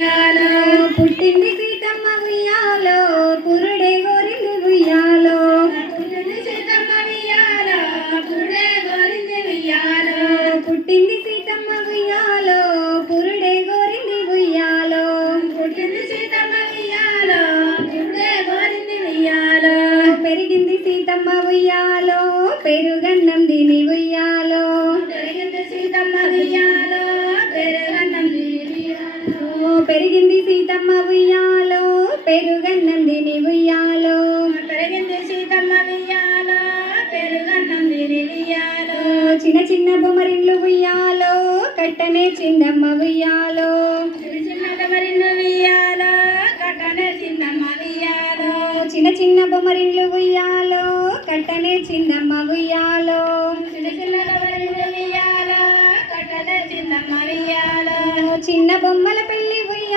పుట్టింది సీతమ్మ ఉయ్యాలో పురుడే గోరింది ఉయ్యాలో. పుట్టింది సీతమ్మ ఉయ్యాలో పురుడే గోరింది ఉయ్యాలో. పుట్టింది సీతమ్మ ఉయ్యాలో పురుడే గోరింది ఉయ్యాలో. పుట్టింది సీతమ్మ ఉయ్యాలో పురుడే గోరింది ఉయ్యాలో. పెరిగింది సీతమ్మ ఉయ్యాలో పెరుగన్నం దీని ఉయ్యాలో. సీతమ్మ ఉయ్యాలో పెరుగన్నం దీని ఉయ్యాలో పెరిగింది సీతమ్మ ఉయ్యాలో పెరుగన్నం దీని ఉయ్యాలో చిన్న చిన్న బొమ్మరిన్లు ఉయ్యాలో కట్టనే చిన్నమ్మ ఉయ్యాలో చిన్న చిన్న బొమ్మరిన్లు ఉయ్యాలో కట్టనే చిన్నమ్మ ఉయ్యాలో చిన్న చిన్న బొమ్మరిన్లు ఉయ్యాలో కట్టనే చిన్నమ్మ ఉయ్యాలో చిన్న చిన్న బొమ్మరిన్లు ఉయ్యాలో కట్టనే చిన్నమ్మ ఉయ్యాలో చిన్న బొమ్మల పెళ్ళి ఉయ్యాలో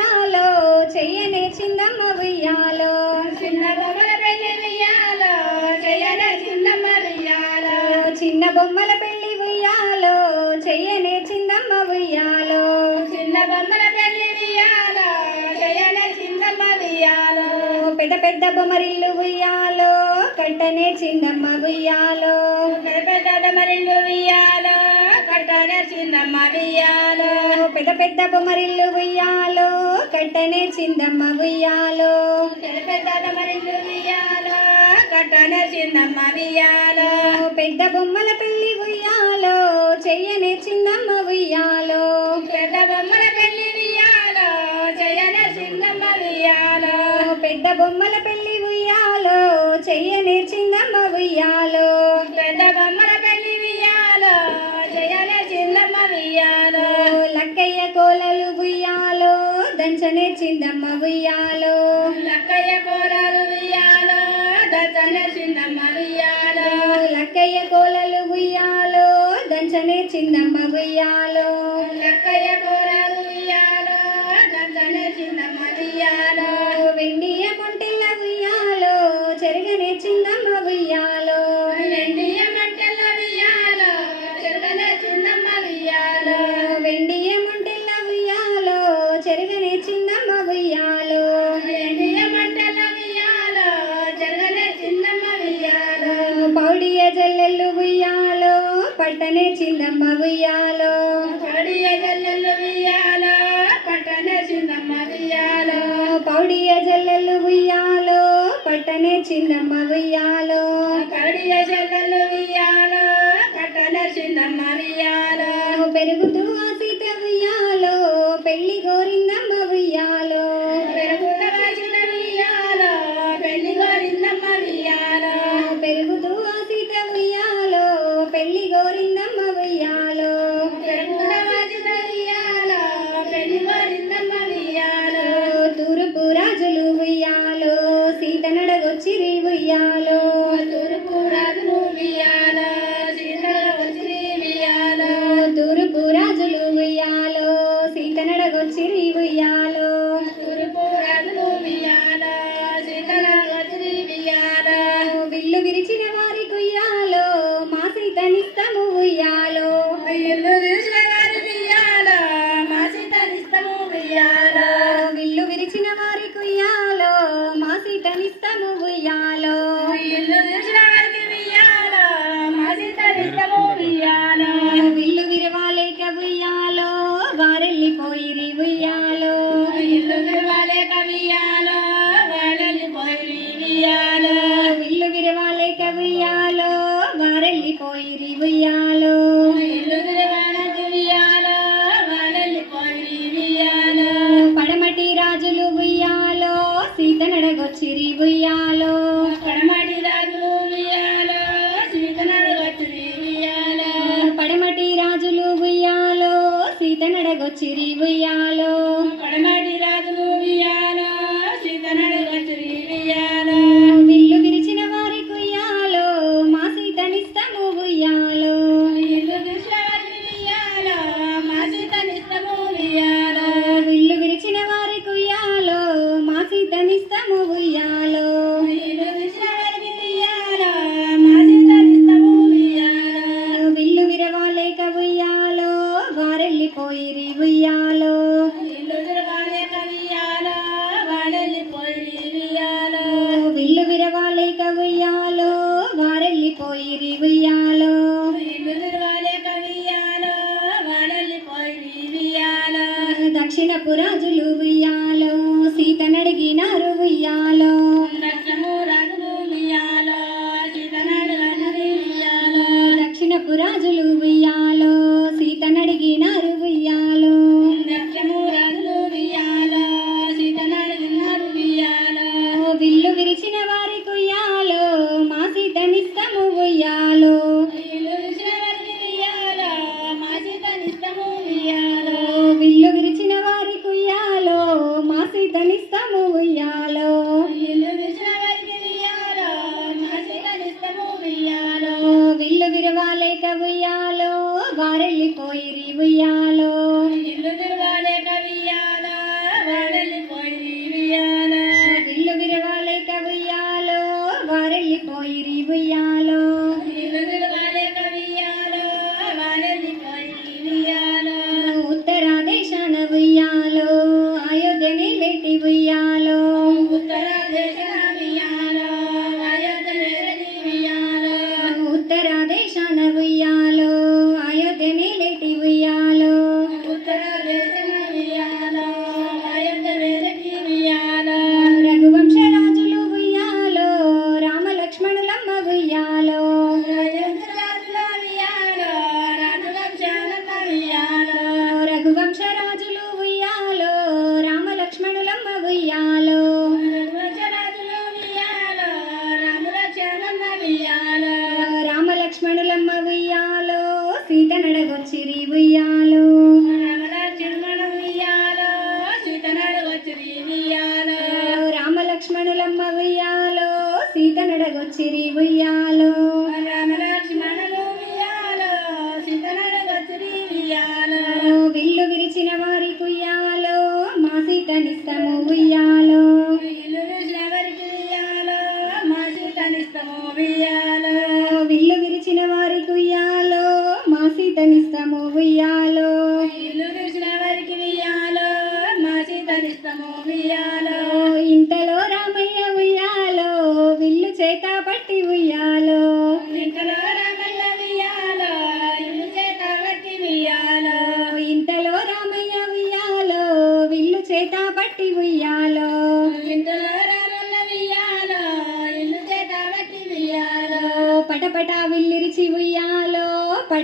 చిన్నమ్మ ఉయ్యాలో చిన్న బొమ్మల పెళ్ళి ఉయ్యాలో చెయ్యనే చిన్నమ్మ ఉయ్యాలో చిన్న బొమ్మల పెళ్ళి ఉయ్యాలో చెయ్యనే చిన్నమ్మ ఉయ్యాలో. చిన్న బొమ్మల పెళ్ళి ఉయ్యాలో చెయ్యనే చిన్నమ్మ ఉయ్యాలో. పెద్ద పెద్ద బొమ్మరిల్లు ఉయ్యాలో కట్టనే చిన్నమ్మ ఉయ్యాలో. పెద్ద పెద్ద బొమ్మరిల్లు ఉయ్యాలో కట్టనే చిన్నమ్మ ఉయ్యాలో. పెద్ద పెద్ద బొమ్మరిల్లు ఉయ్యాలో కట్టనే చిన్నమ్మ ఉయ్యాలో. పెద్ద పెద్ద బొమ్మరిల్లు ఉయ్యాలో కట్టనే చిన్నమ్మ ఉయ్యాలో. పెద్ద బొమ్మల పెళ్ళి ఉయ్యాలో చెయ్యనే చిన్నమ్మ ఉయ్యాలో. పెద్ద బొమ్మల పెళ్ళి ఉయ్యాలో చెయ్యనే చిన్నమ్మ ఉయ్యాలో. పెద్ద బొమ్మల పెళ్ళి ఉయ్యాలో చెయ్యనే చిన్నమ్మ ఉయ్యాలో. పెద్ద బొమ్మల పెళ్ళి దంచనే చిన్నమ్మ ఉయ్యాలో లక్కయ్య కోలలు ఉయ్యాలో దంచనే చిన్నమ్మ ఉయ్యాలో లక్కయ్య కోలలు ఉయ్యాలో దంచనే చిన్నమ్మ ఉయ్యాలో లక్కయ్య కోలలు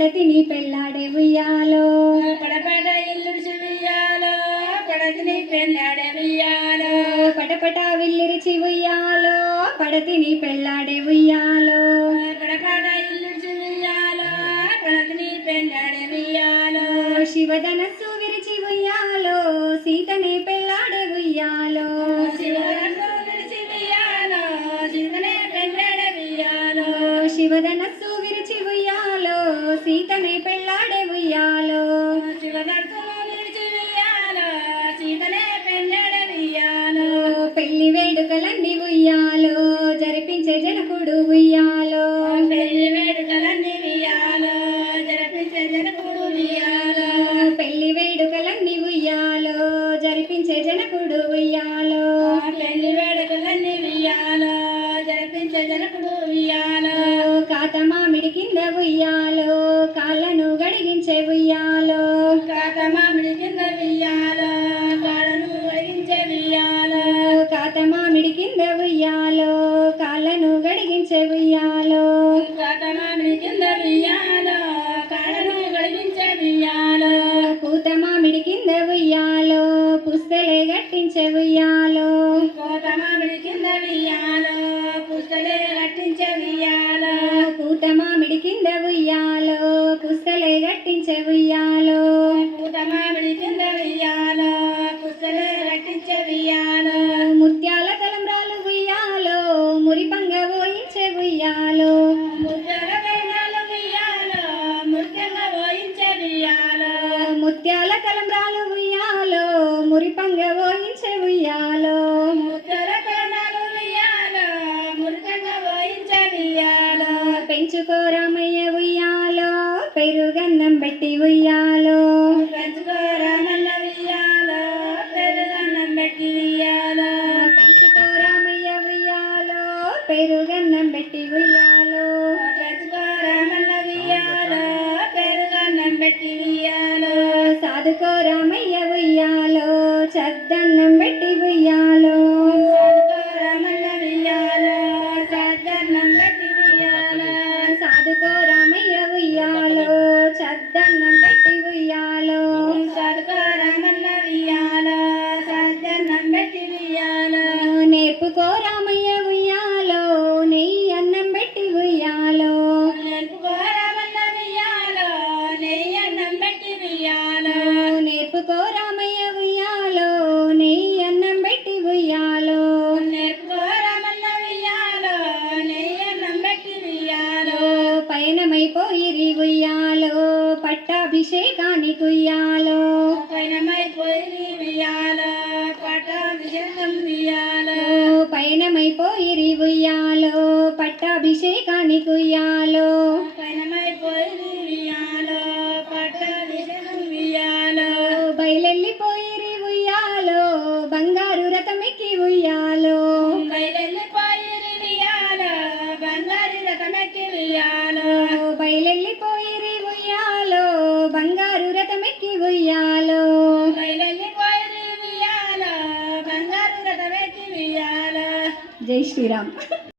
పడతిని పెళ్ళాడే ఉయ్యాలో. పడపడ ఇల్లుడు ఉయ్యాలో పడతిని పెళ్ళాడే ఉయ్యాలో. పటపట విల్లిరిచి ఉయ్యాలో పడతిని పెళ్ళాడే ఉయ్యాలో కింద ఉయ్యాలో కాళ్ళను గడిగించే ఉయ్యాలో మామిడి కింద ఉయ్యాలో కాళ్ళను గడిగించే ఉయ్యాలో పూత మామిడి కింద ఉయ్యాలో పుస్తలే గట్టించే ఉయ్యాలో పూత మామిడి కింద వెయ్యాలో పుస్తలే గట్టించే ఉయ్యాలో పూత మామిడి కింద ఉయ్యాలో పుస్తలే గట్టించే ఉయ్యాలో ಕಾದ పట్టాభిషేకాన్ని కుయ్యాలో పైనమై పోయి ఉయ్యాల పట్టాభిషేకం పోయి పట్టాభిషేకాన్ని కుయ్యాలో పైనమై పోయి ఉయ్యాలో పట్టాభిషేకం